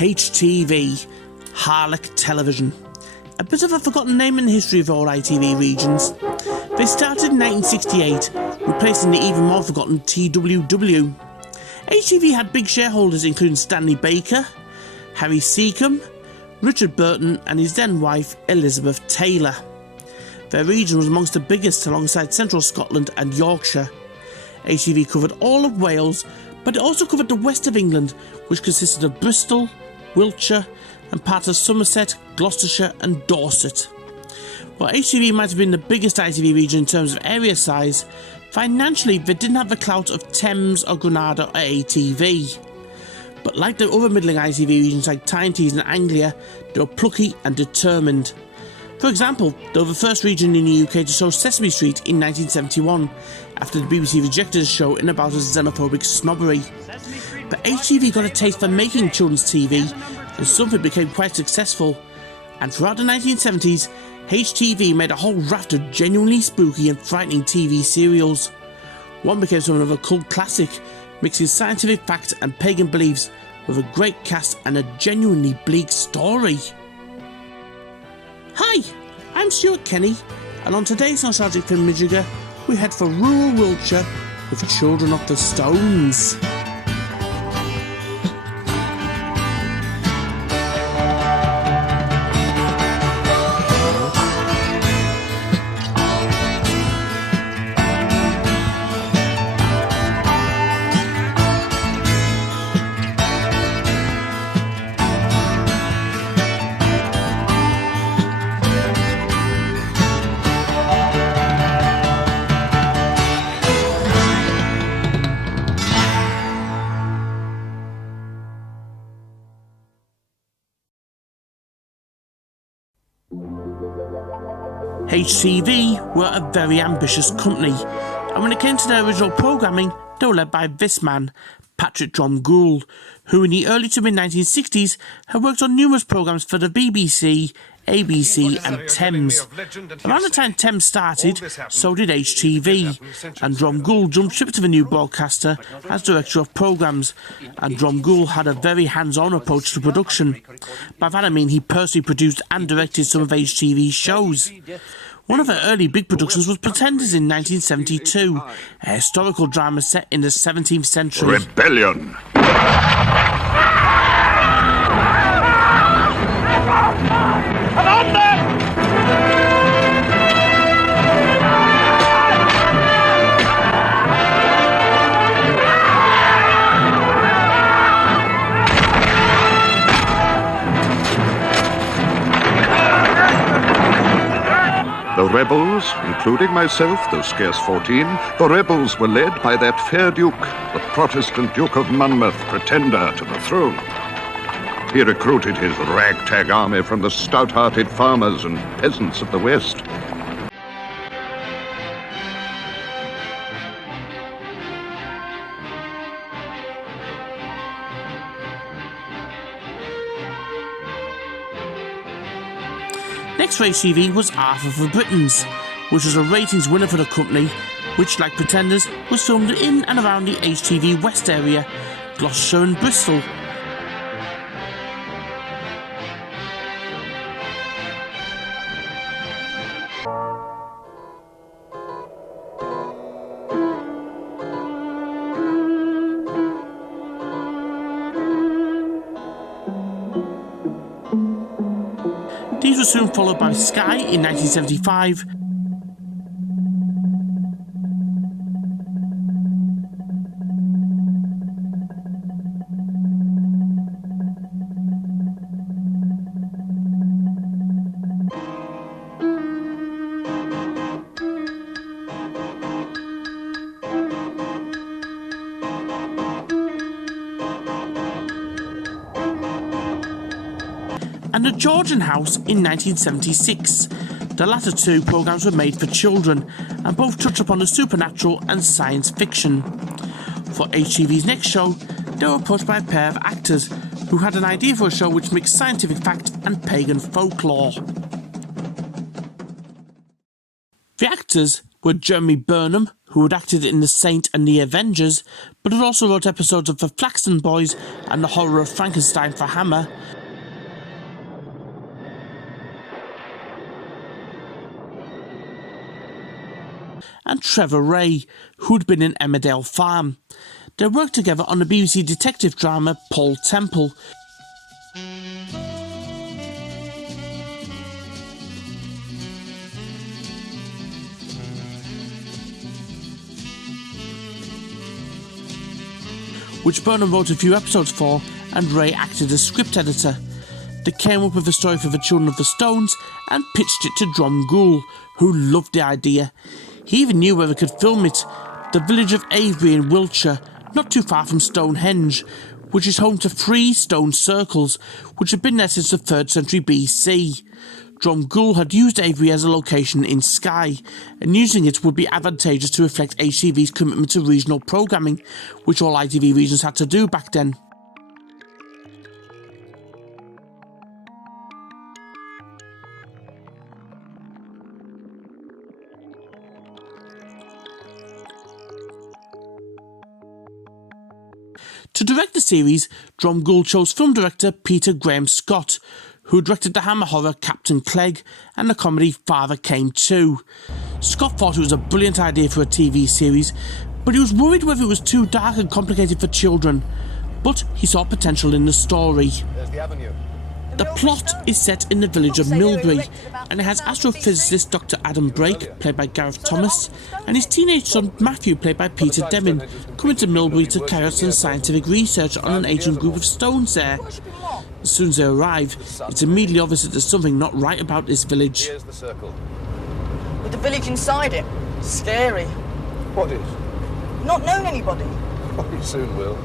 HTV, Harlech Television. A bit of a forgotten name in the history of all ITV regions. They started in 1968, replacing the even more forgotten TWW. HTV had big shareholders including Stanley Baker, Harry Seacombe, Richard Burton and his then wife Elizabeth Taylor. Their region was amongst the biggest alongside Central Scotland and Yorkshire. HTV covered all of Wales, but it also covered the west of England, which consisted of Bristol, Wiltshire and part of Somerset, Gloucestershire and Dorset. While HTV might have been the biggest ITV region in terms of area size, financially they didn't have the clout of Thames or Granada or ATV. But like the other middling ITV regions like Tyne-Tees and Anglia, they were plucky and determined. For example, they were the first region in the UK to show Sesame Street in 1971, after the BBC rejected the show in about its xenophobic snobbery. But HTV got a taste for making children's TV, and something became quite successful. And throughout the 1970s, HTV made a whole raft of genuinely spooky and frightening TV serials. One became something of a cult classic, mixing scientific facts and pagan beliefs with a great cast and a genuinely bleak story. Hi, I'm Stuart Kenny, and on today's Nostalgic Thingummyjigger, we head for rural Wiltshire with Children of the Stones. HTV were a very ambitious company, and when it came to their original programming, they were led by this man, Patrick Dromgoole, who in the early to mid-1960s had worked on numerous programmes for the BBC, ABC and Thames. Around the time Thames started, so did HTV, and Dromgoole jumped ship to the new broadcaster as director of programmes, and Dromgoole had a very hands-on approach to production. By that I mean he personally produced and directed some of HTV's shows. One of their early big productions was Pretenders in 1972, a historical drama set in the 17th century. Rebellion! Come on then! The rebels, including myself, though scarce 14, the rebels were led by that fair duke, the Protestant Duke of Monmouth, pretender to the throne. He recruited his ragtag army from the stout-hearted farmers and peasants of the West. Next for HTV was Arthur for Britons, which was a ratings winner for the company, which, like Pretenders, was filmed in and around the HTV West area, Gloucestershire and Bristol. These were soon followed by Sky in 1975, and The Georgian House in 1976. The latter two programmes were made for children and both touch upon the supernatural and science fiction. For HTV's next show, they were approached by a pair of actors who had an idea for a show which mixed scientific fact and pagan folklore. The actors were Jeremy Burnham, who had acted in The Saint and The Avengers, but had also wrote episodes of The Flaxton Boys and The Horror of Frankenstein for Hammer, and Trevor Ray, who'd been in Emmerdale Farm. They worked together on the BBC detective drama Paul Temple, which Burnham wrote a few episodes for, and Ray acted as script editor. They came up with a story for the Children of the Stones and pitched it to Dromgoole, who loved the idea. He even knew where they could film it, the village of Avebury in Wiltshire, not too far from Stonehenge, which is home to 3 stone circles, which have been there since the 3rd century BC. Dromgoole had used Avebury as a location in Skye, and using it would be advantageous to reflect HTV's commitment to regional programming, which all ITV regions had to do back then. To direct the series, Dromgoole chose film director Peter Graham Scott, who directed the Hammer horror Captain Clegg and the comedy Father Came Too. Scott thought it was a brilliant idea for a TV series, but he was worried whether it was too dark and complicated for children. But he saw potential in the story. There's the avenue. The plot is set in the village of Milbury, and it has astrophysicist Dr. Adam Brake, played by Gareth Thomas, and his teenage son Matthew, played by Peter Deming, coming to Milbury to carry out some scientific research on an ancient group of stones there. As soon as they arrive, it's immediately obvious that there's something not right about this village. Here's the circle. With the village inside it. Scary. What is? Not known anybody. Oh, you soon will.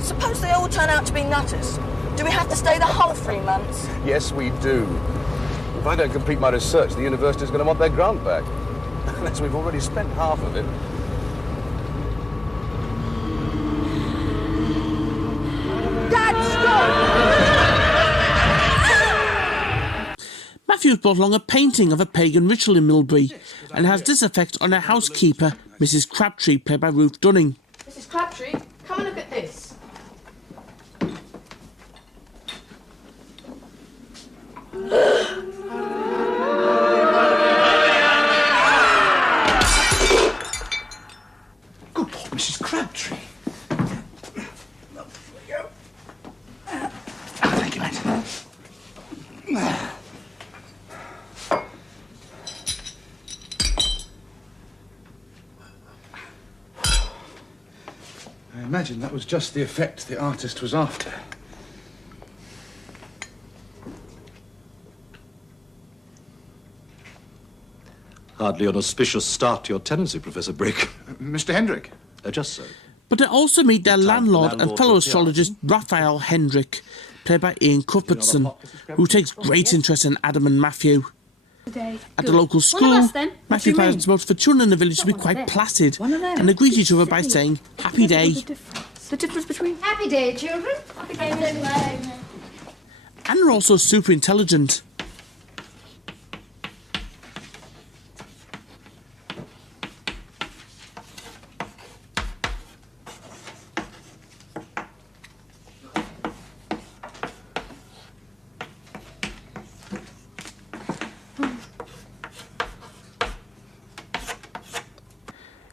Suppose they all turn out to be nutters. Do we have to stay the whole 3 months? Yes, we do. If I don't complete my research, the university's going to want their grant back. Unless we've already spent half of it. Dad, stop! Matthew's brought along a painting of a pagan ritual in Milbury, and has this effect on her housekeeper, Mrs. Crabtree, played by Ruth Dunning. Mrs. Crabtree, come and look at this. Good Lord, Mrs. Crabtree. Thank you, mate. I imagine that was just the effect the artist was after. Hardly an auspicious start to your tenancy, Professor Brake. Mr. Hendrick? Just so. But they also meet their landlord and fellow yeah. astrologist Raphael Hendrick, played by Iain Cuthbertson, who takes great interest in Adam and Matthew. At the local school, Matthew finds most for children in the village to be quite placid, and they greet each other by saying, "Happy day." The difference between... Happy day, children. Happy day. And they're also super intelligent.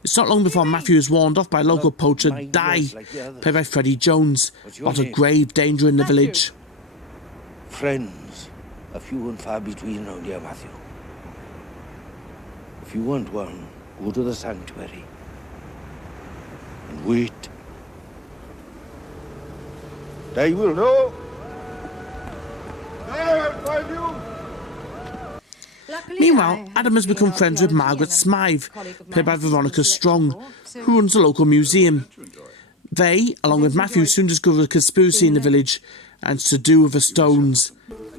It's not long before Matthew is warned off by local poacher Di, played by Freddie Jones, about a grave danger in the village. Friends are few and far between around here, Matthew. If you want one, go to the sanctuary and wait. They will know. There, I'll find you. Meanwhile, Adam has become friends with Margaret Smythe, played by Veronica Strong, who runs a local museum. They, along with Matthew, soon discover a conspiracy in the village, and it's to do with the stones.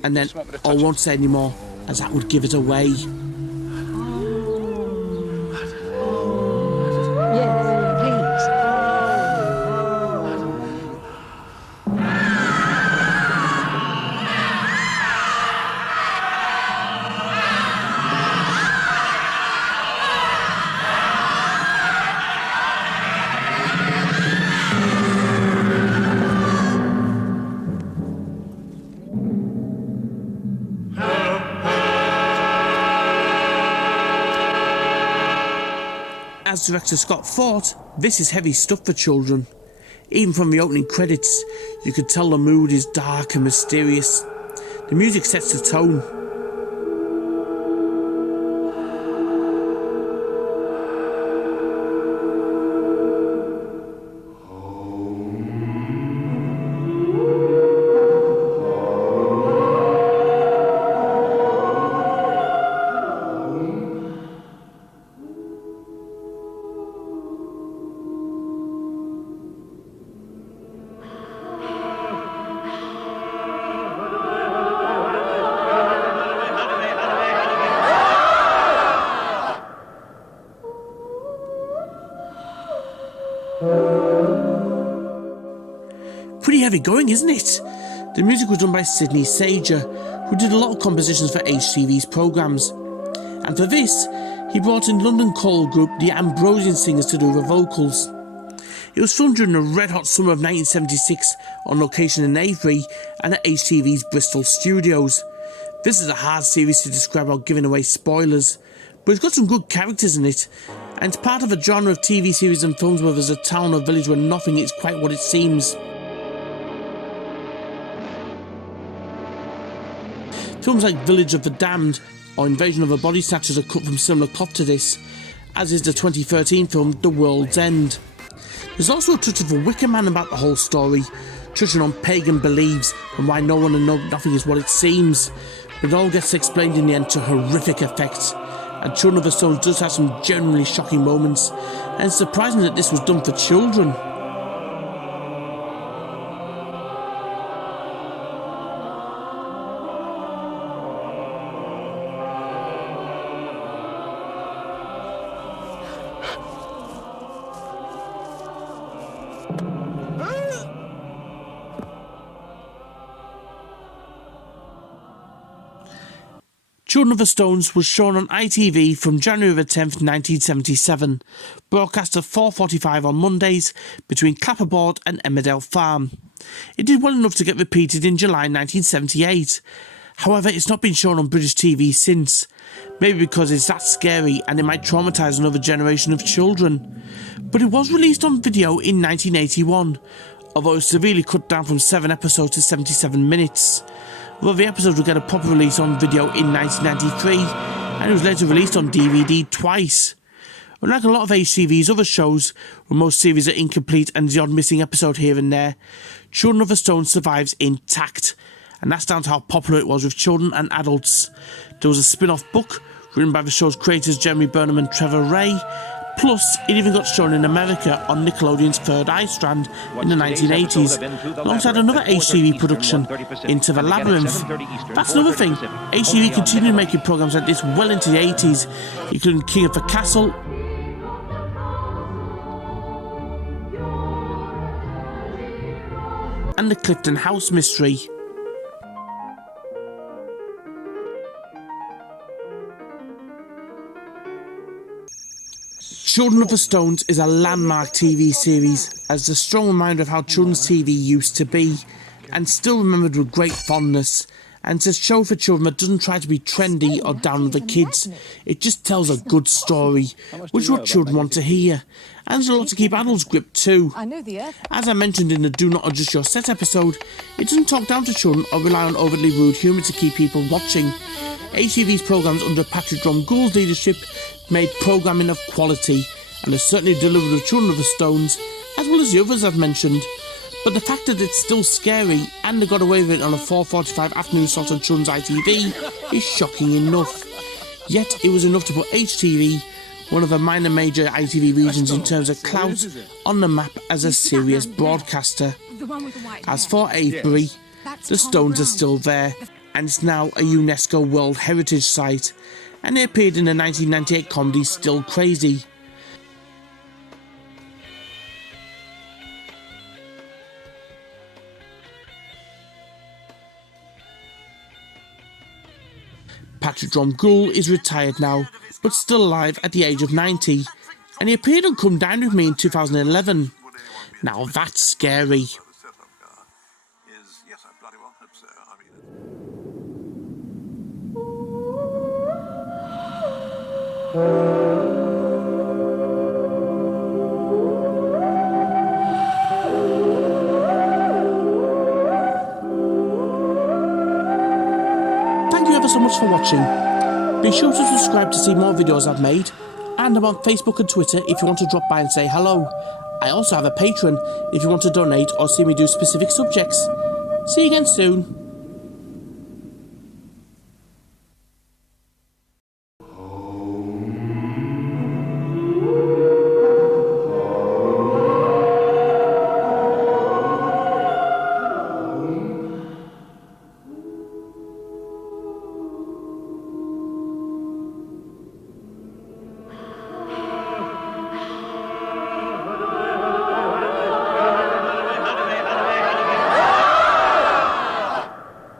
and then I won't say any more, as that would give it away. As director Scott thought, this is heavy stuff for children. Even from the opening credits, you could tell the mood is dark and mysterious. The music sets the tone. Pretty heavy going, isn't it? The music was done by Sidney Sager, who did a lot of compositions for HTV's programmes. And for this, he brought in London choral group the Ambrosian Singers to do the vocals. It was filmed during the red-hot summer of 1976 on location in Avebury and at HTV's Bristol studios. This is a hard series to describe without giving away spoilers, but it's got some good characters in it, and it's part of a genre of TV series and films where there's a town or village where nothing is quite what it seems. Films like Village of the Damned or Invasion of the Body Snatchers are cut from similar cloth to this, as is the 2013 film The World's End. There's also a touch of a Wicker Man about the whole story, touching on pagan beliefs and why no one and nothing is what it seems, but it all gets explained in the end to horrific effect, and Children of the Stones does have some genuinely shocking moments, and it's surprising that this was done for children. Children of the Stones was shown on ITV from January the 10th, 1977, broadcast at 4:45 on Mondays between Clapperboard and Emmerdale Farm. It did well enough to get repeated in July 1978. However, it's not been shown on British TV since, maybe because it's that scary and it might traumatise another generation of children. But it was released on video in 1981, although it was severely cut down from 7 episodes to 77 minutes. Well, the episode would get a proper release on video in 1993, and it was later released on DVD twice. Unlike a lot of HTV's other shows, where most series are incomplete and the odd missing episode here and there, Children of the Stones survives intact, and that's down to how popular it was with children and adults. There was a spin-off book written by the show's creators Jeremy Burnham and Trevor Ray. Plus, it even got shown in America on Nickelodeon's Third Eye strand in the 1980s, alongside another HTV production, Into the Labyrinth. That's another thing, HTV continued making programmes like this well into the 80s, including King of the Castle, and the Clifton House Mystery. Children of the Stones is a landmark TV series, as a strong reminder of how children's TV used to be, and still remembered with great fondness. And it's a show for children that doesn't try to be trendy or down on the kids. It just tells a good story, which is what children want to hear. And there's a lot to keep adults gripped too. As I mentioned in the Do Not Adjust Your Set episode, it doesn't talk down to children or rely on overtly rude humour to keep people watching. HTV's programmes under Patrick Dromgoole's leadership made programming of quality, and has certainly delivered with Children of the Stones, as well as the others I've mentioned. But the fact that it's still scary, and they got away with it on a 4:45 afternoon slot on Children's ITV, is shocking enough. Yet it was enough to put HTV, one of the minor major ITV regions in terms of clout, on the map as a serious broadcaster. As for Avebury, the Stones are still there, and is now a UNESCO World Heritage Site, and he appeared in the 1998 comedy Still Crazy. Patrick Dromgoole is retired now, but still alive at the age of 90, and he appeared on Come Down With Me in 2011. Now that's scary. Thank you ever so much for watching. Be sure to subscribe to see more videos I've made, and I'm on Facebook and Twitter if you want to drop by and say hello. I also have a Patreon if you want to donate or see me do specific subjects. See you again soon.